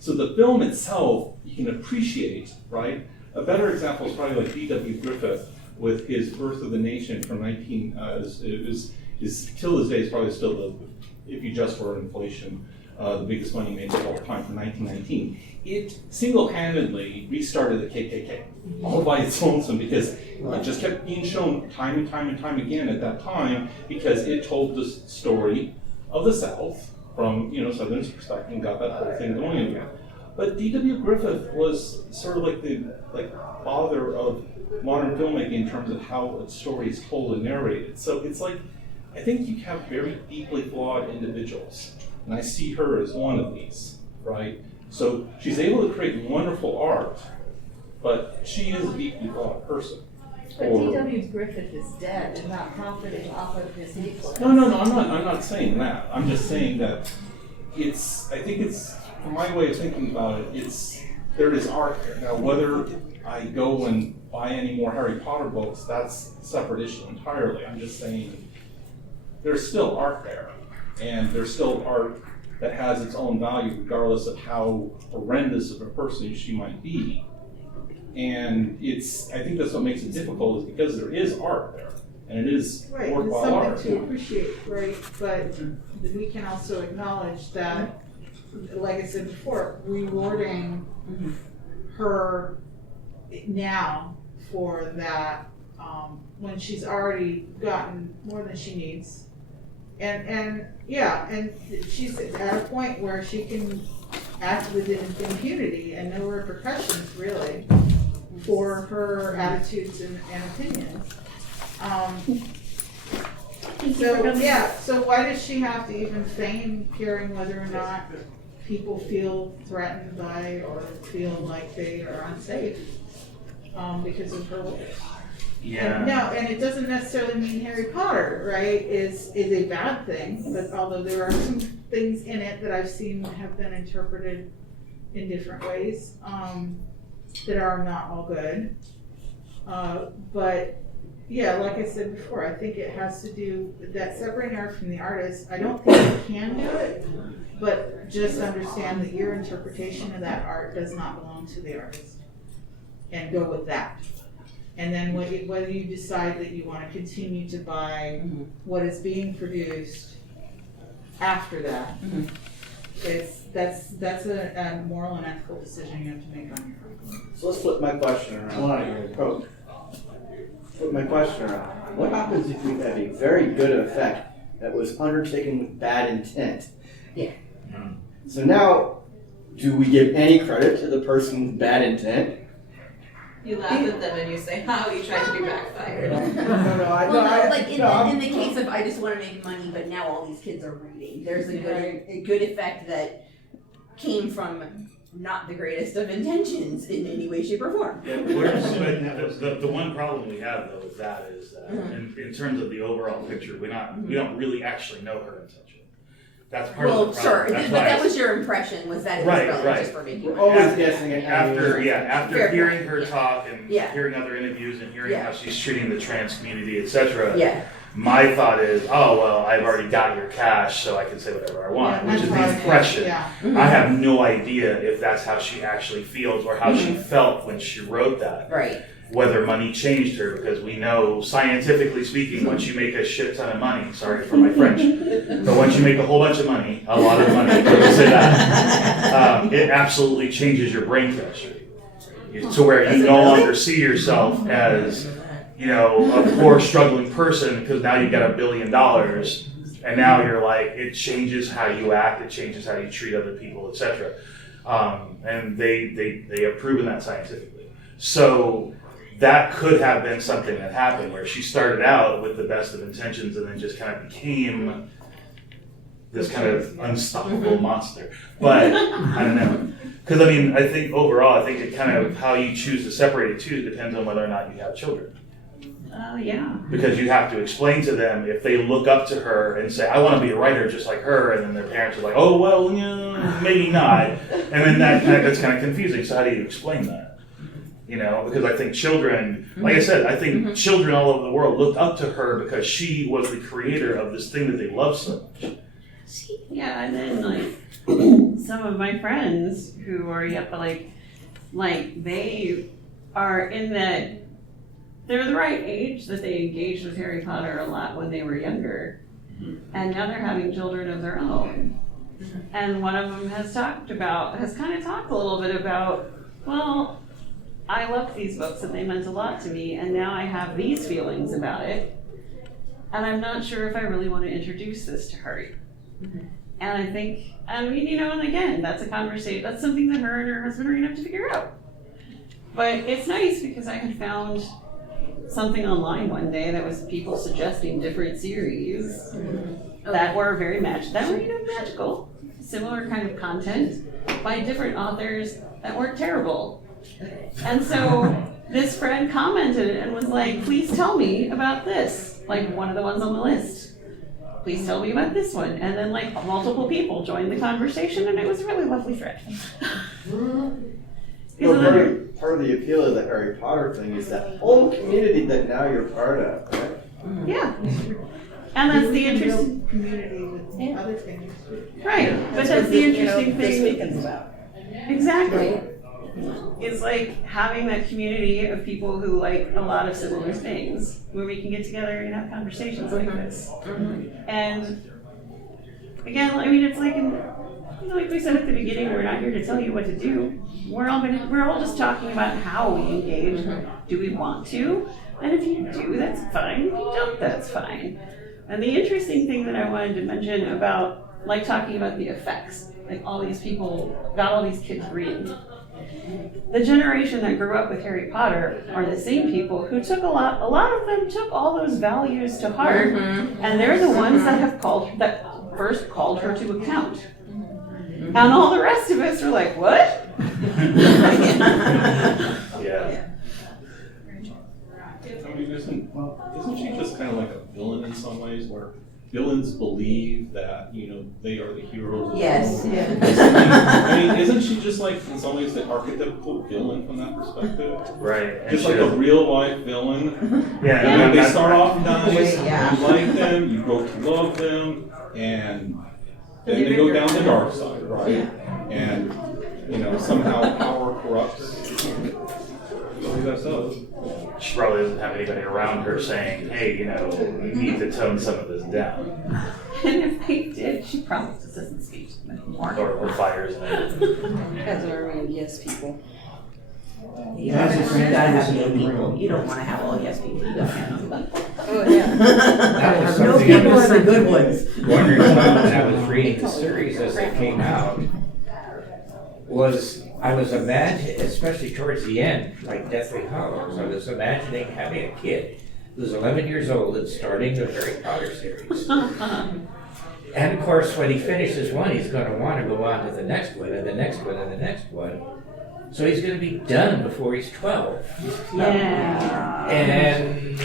So the film itself, you can appreciate, right? A better example is probably like D.W. Griffith with his Birth of the Nation from is till this day is probably still if you adjust for inflation, the biggest money made of all time from 1919. It single-handedly restarted the KKK all by its lonesome because it just kept being shown time and time and time again at that time because it told the story of the South from Southern's perspective and got that whole thing going again. But D.W. Griffith was sort of like the father of modern filmmaking in terms of how a story is told and narrated. So it's like, I think you have very deeply flawed individuals, and I see her as one of these, right? So she's able to create wonderful art, but she is a deeply flawed person. But D.W. Griffith is dead and not profiting off of his influence. No, I'm not saying that. I'm just saying that I think it's, from my way of thinking about it, there is art there. Now, whether I go and buy any more Harry Potter books, that's a separate issue entirely. I'm just saying there's still art there, and there's still art that has its own value regardless of how horrendous of a person she might be. And I think that's what makes it difficult is because there is art there, and it is worthwhile art. It's something to appreciate, right? But we can also acknowledge that, like I said before, rewarding her now for that when she's already gotten more than she needs, and she's at a point where she can act with impunity and no repercussions really for her attitudes and opinions. So why does she have to even feign caring whether or not people feel threatened by or feel like they are unsafe because of her ways? Yeah. And it doesn't necessarily mean Harry Potter, right, is a bad thing, but although there are some things in it that I've seen have been interpreted in different ways that are not all good. But Yeah, like I said before, I think it has to do with that separating art from the artist. I don't think you can do it, but just understand that your interpretation of that art does not belong to the artist, and go with that. And then whether you decide that you want to continue to buy what is being produced after that, that's a moral and ethical decision you have to make on your own. So let's flip my question around. Flip my question around. What happens if we have a very good effect that was undertaken with bad intent? Yeah. So now, do we give any credit to the person with bad intent? You laugh at them and you say, how you tried to be backfired. In the case of I just want to make money, but now all these kids are reading. There's a good effect that came from not the greatest of intentions in any way, shape, or form. Yeah, but the one problem we have though with that is that in terms of the overall picture, we don't really actually know her intention. That's part of the problem. Sure, but that was your impression, was that it was really just for making money. Always guessing it. After hearing her talk and hearing other interviews and hearing how she's treating the trans community, etc. My thought is, oh well, I've already got your cash, so I can say whatever I want, which is the impression. I have no idea if that's how she actually feels or how she felt when she wrote that. Right. Whether money changed her, because we know, scientifically speaking, once you make a shit ton of money, sorry for my French, but once you make a whole bunch of money, a lot of money, let's say that, it absolutely changes your brain chemistry. To where you no longer see yourself as, a poor struggling person, because now you've got $1 billion, and now you're like, it changes how you act, it changes how you treat other people, etc. And they have proven that scientifically. So that could have been something that happened where she started out with the best of intentions and then just kind of became this kind of unstoppable monster. But I don't know. Because I think overall, I think it kind of, how you choose to separate it too depends on whether or not you have children. Yeah. Because you have to explain to them, if they look up to her and say, I want to be a writer just like her, and then their parents are like, oh, well, maybe not. And then that's kind of confusing. So how do you explain that? Because I think children, like I said, I think children all over the world looked up to her because she was the creator of this thing that they love so much. Yeah, and then some of my friends who are they are in that, they're the right age that they engaged with Harry Potter a lot when they were younger. And now they're having children of their own. And one of them has talked a little bit about, well, I loved these books and they meant a lot to me, and now I have these feelings about it, and I'm not sure if I really want to introduce this to her. And I think, and again, that's a conversation, that's something that her and her husband are going to have to figure out. But it's nice because I had found something online one day that was people suggesting different series that were very magical, similar kind of content by different authors that weren't terrible. And so this friend commented and was like, please tell me about this, like one of the ones on the list. Please tell me about this one. And then multiple people joined the conversation, and it was a really lovely thread. Part of the appeal of the Harry Potter thing is that whole community that now you're part of, right? Yeah. And that's the interesting community with other things. Right. But that's the interesting this thing. weekend's about. Exactly. Is having that community of people who like a lot of similar things, where we can get together and have conversations like this. And again, it's like we said at the beginning, we're not here to tell you what to do. We're all just talking about how we engage. Do we want to? And if you do, that's fine. If you don't, that's fine. And the interesting thing that I wanted to mention about talking about the effects, all these people got all these kids reading. The generation that grew up with Harry Potter are the same people who took a lot of them took all those values to heart, and they're the ones that first called her to account. And all the rest of us are like, what? Yeah. Isn't she just kind of like a villain in some ways, where villains believe that, they are the heroes. Yes, yeah. I mean, isn't she just like, in some ways, the archetypical villain from that perspective? Right. Just like a real life villain. Yeah. They start off nice, Yeah. you like them, you grow to love them, and then they go down the dark side, right? And, somehow power corrupts. She probably doesn't have anybody around her saying, hey, you need to tone some of this down. And if they did, she probably just doesn't speak to them anymore. Or fires them. As are we yes people. You gotta have no people. You don't want to have all yes people. You gotta have no people. Oh yeah. No people are the good ones. Wondering about when I was reading the series as it came out I was imagining, especially towards the end, like Deathly Hallows, I was imagining having a kid who's 11 years old and starting the Harry Potter series. And of course, when he finishes one, he's going to want to go on to the next one, and the next one, and the next one. So he's going to be done before he's 12. Yeah. And,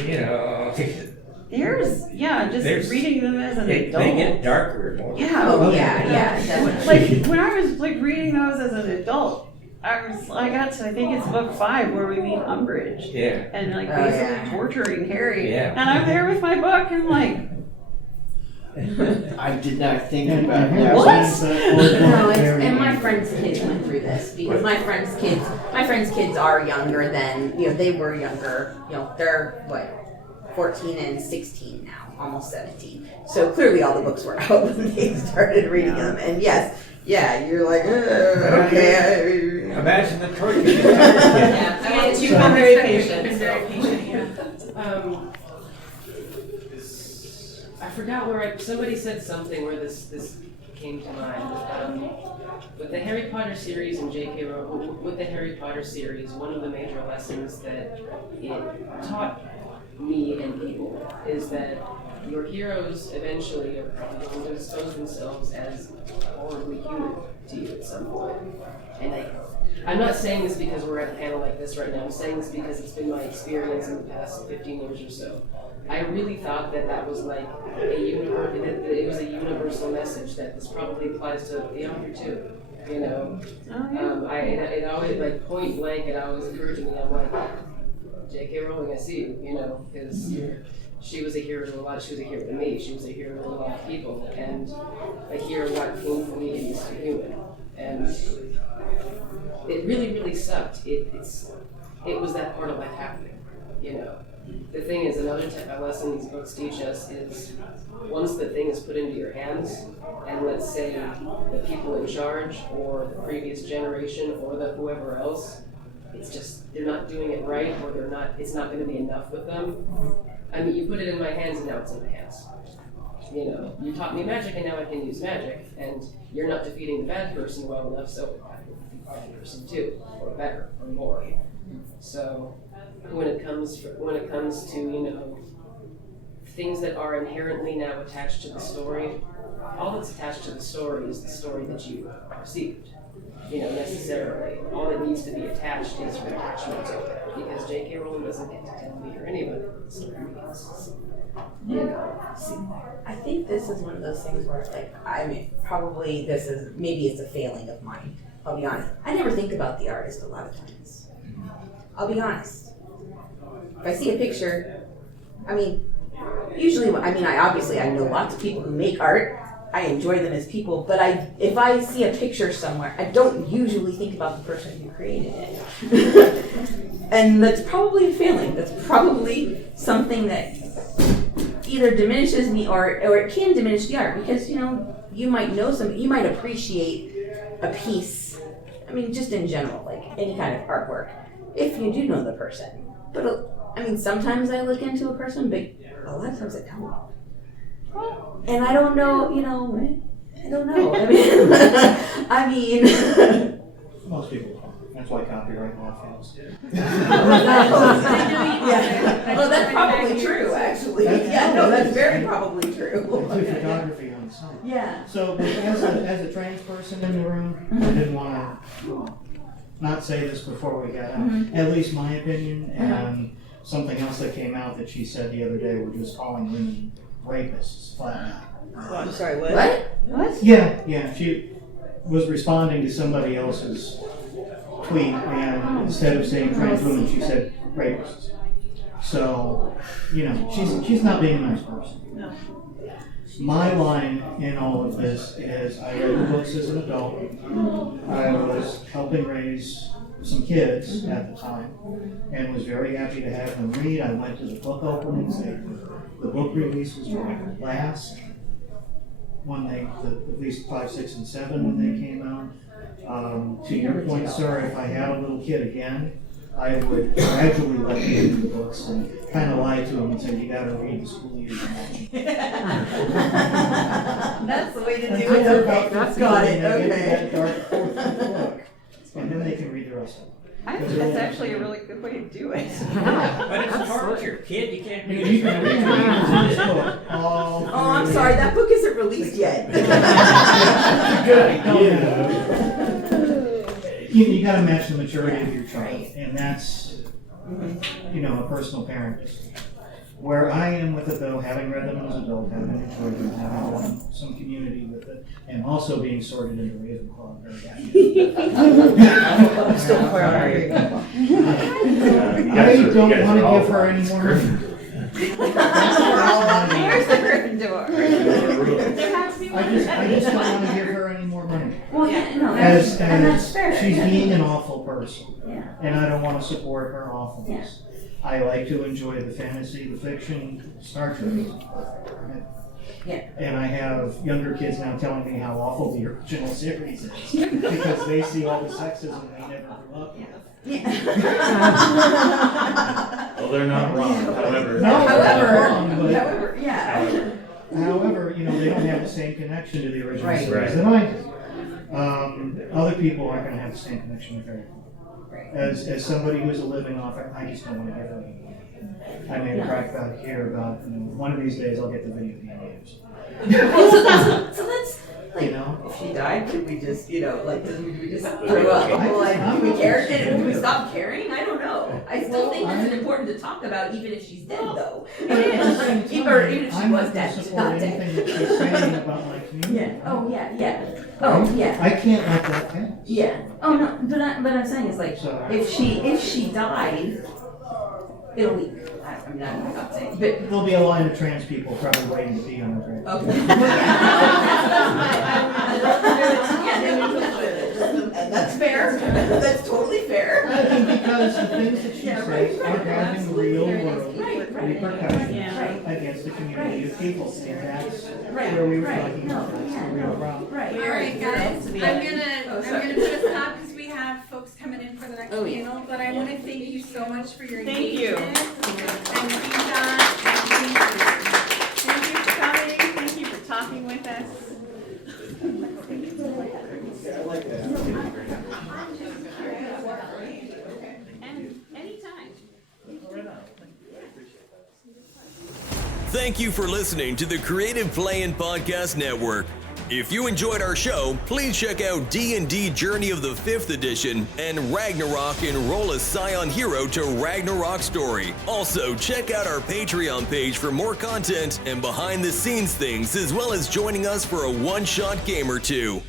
just reading them as an adult. They get darker and more. Yeah. Oh, yeah, definitely. Like, when I was, reading those as an adult, I got to, I think it's book 5 where we meet Umbridge. Yeah. And, basically torturing Harry. Yeah. And I'm there with my book and, I did not think about that. What? No, and my friends' kids went through this because my friends' kids are younger than, they were younger. They're 14 and 16 now, almost 17. So clearly all the books were out when they started reading them. And yes, you're like, okay. Imagine the torture. You've been very patient. I forgot somebody said something where this came to mind. With the Harry Potter series and with the Harry Potter series, one of the major lessons that it taught me and people is that your heroes eventually are probably going to expose themselves as horribly human to you at some point. And I'm not saying this because we're at a panel like this right now. I'm saying this because it's been my experience in the past 15 years or so. I really thought that was like it was a universal message that this probably applies to the author too. It always, point blank, it always occurred to me. I'm like, J.K. Rowling, I see you, because she was a hero to a lot. She was a hero to me. She was a hero to a lot of people, and a hero got painfully used to human, and it really, really sucked. It was that part of life happening, The thing is, another lesson these books teach us is once the thing is put into your hands, and let's say the people in charge, or the previous generation, or the whoever else, it's just they're not doing it right, or it's not going to be enough with them. I mean, you put it in my hands, and now it's in my hands. You taught me magic, and now I can use magic, and you're not defeating the bad person well enough, so I will defeat the bad person too, or better, or more. So when it comes to things that are inherently now attached to the story, all that's attached to the story is the story that you received. Necessarily. All that needs to be attached is your attachment to it, because J.K. Rowling doesn't get to tell me or anybody what the story means. See, I think this is one of those things where, probably maybe it's a failing of mine. I'll be honest. I never think about the artist a lot of times. I'll be honest. If I see a picture, usually, I know lots of people who make art. I enjoy them as people, but if I see a picture somewhere, I don't usually think about the person who created it. And that's probably a failing. That's probably something that either diminishes me or it can diminish the art, because you might know you might appreciate a piece, just in general, like any kind of artwork, if you do know the person. But sometimes I look into a person, but a lot of times I don't. And I don't know, I don't know. Most people don't. That's why copyright law fails. Well, that's probably true, actually. That's very probably true. Do photography on the site. Yeah. So, but as a trans person in the room, I didn't want to not say this before we got out. At least my opinion, and something else that came out that she said the other day, we're just calling women rapists, flat out. I'm sorry, what? What? Yeah, she was responding to somebody else's tweet, and instead of saying trans women, she said rapists. So, she's not being a nice person. No. My line in all of this is I read the books as an adult. I was helping raise some kids at the time and was very happy to have them read. I went to the book openings. The book release was last when at least 5, 6, and 7 when they came out. To your point, sir, if I had a little kid again, I would gradually let them into the books and kind of lie to them and say, you got to read the school year. That's the way to do it. Okay, got it. Okay. That dark fourth book, and then they can read the rest of it. I think that's actually a really good way to do it. But it's torture, kid. You can't read You can read this book. Oh, I'm sorry. That book isn't released yet. You got to match the maturity of your child, and that's a personal parent. Where I am with it, though, having read them as an adult, having enjoyed them, having some community with it, and also being sorted into Ravenclaw, I'm very happy. I'm still crying. I don't want to give her any more money. Where's the Gryffindor? There has to be one. I just don't want to give her any more money. Well, As that's fair. she's being an awful person, Yeah. and I don't want to support her awfulness. I like to enjoy the fantasy, the fiction, Star Trek is perfect. Yeah. And I have younger kids now telling me how awful the original series is because they see all the sexism they never grew up with. Well, they're not wrong, however. No, However, yeah. However, they don't have the same connection to the original Right. series that I do. Other people aren't going to have the same connection with her. As somebody who's a living author, I just don't want to give her any money. I made a crack back here about one of these days I'll get the video game games. So that's like, if she died, could we just, do we just throw up? Do we care? Do we stop caring? I don't know. I still think it's important to talk about, even if she's dead, though. Even if she was dead, she's not dead. Anything that she's saying about my community. Yeah. Oh, yeah. Oh, yeah. I can't let that pass. Yeah. Oh no. But I'm saying is like, if she died, it'll be. I'm not saying. But There'll be a line of trans people probably waiting to be on the grave. okay. And that's fair. That's totally fair. Because the things that she says are having real world repercussions against the community of people. And that's where we were talking about the real problem. All right, guys, I'm gonna put a stop because we have folks coming in for the next panel, but I want to thank you so much for your engagement. And feedback. Thank you for coming. Thank you for talking with us. I like that. And anytime. Thank you for listening to the Creative Play and Podcast Network. If you enjoyed our show, please check out D&D Journey of the 5th Edition and Ragnarok Enroll a Scion Hero to Ragnarok Story. Also, check out our Patreon page for more content and behind-the-scenes things, as well as joining us for a one-shot game or two.